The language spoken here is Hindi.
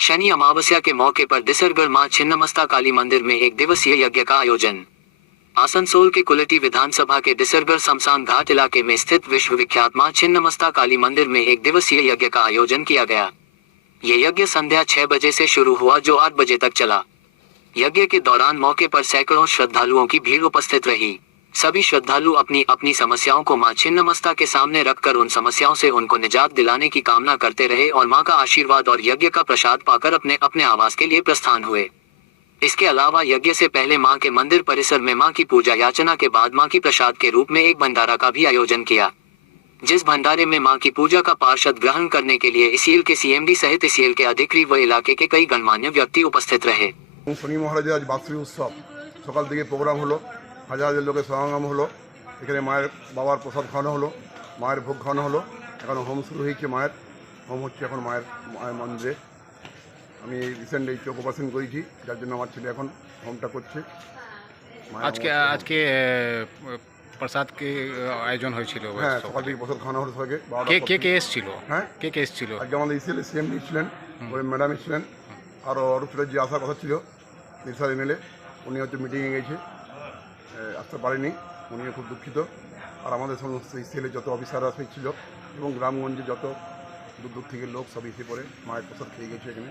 शनि अमावस्या के मौके पर दिसरगढ़ मां छिन्नमस्ता काली मंदिर में एक दिवसीय यज्ञ का आयोजन। आसनसोल के कुलटी विधानसभा के दिसरगढ़ शमशान घाट इलाके में स्थित विश्व विख्यात मां छिन्नमस्ता काली मंदिर में एक दिवसीय यज्ञ का आयोजन किया गया। ये यज्ञ संध्या 6 बजे से शुरू हुआ जो 8 बजे तक चला। यज्ञ के दौरान मौके पर सैकड़ों श्रद्धालुओं की भीड़ उपस्थित रही। सभी श्रद्धालु अपनी अपनी समस्याओं को मां छिन्नमस्ता के सामने रखकर उन समस्याओं से उनको निजात दिलाने की कामना करते रहे और मां का आशीर्वाद और यज्ञ का प्रसाद पाकर अपने अपने आवास के लिए प्रस्थान हुए। इसके अलावा यज्ञ से पहले मां के मंदिर परिसर में मां की पूजा याचना के बाद मां की प्रसाद के रूप में एक भंडारा का भी आयोजन किया, जिस भंडारे में मां की पूजा का पार्षद ग्रहण करने के लिए इसील के सीएमडी सहित इसील के अधिकारी व इलाके के कई गणमान्य व्यक्ति उपस्थित रहे। शनि महाराज आज बात्सरी उत्सव सकाल दिखे प्रोग्राम हलो, हजार लोक समागम हलो, एखाने मायर बाबार प्रसाद खाওয়ানো हलो, मायर भोग खाওয়ানো हलो, এখন হোম শুরু হয়েছে। মায়ের হোম হচ্ছে এখন মায়ের মন্দিরে। আমি রিসেন্ট এই চোখ অপারেশন করেছি, যার জন্য আমার ছেলে এখন হোমটা করছে। আজকে প্রসাদ के আয়োজন হয়েছিল। হ্যাঁ, সকাল থেকে প্রসাদ খাওয়ানো হলো সবাইকে। কে এসেছিল? হ্যাঁ, কে এসেছিল? আজকে আমাদের ইসিএল সিএমডি ছিলেন, ওই ম্যাডাম ছিলেন, আরও অরূপের যে আসার কথা ছিল নির্সার এমএলএ, উনি হচ্ছে মিটিংয়ে গেছে, আসতে পারেনি। উনিও খুব দুঃখিত। আর আমাদের সমস্ত ইসিএলের যত অফিসাররা ছিল এবং গ্রামগঞ্জে যত দূর দূর থেকে লোক সব এসে পড়ে মায়ের প্রসাদ খেয়ে গেছে এখানে।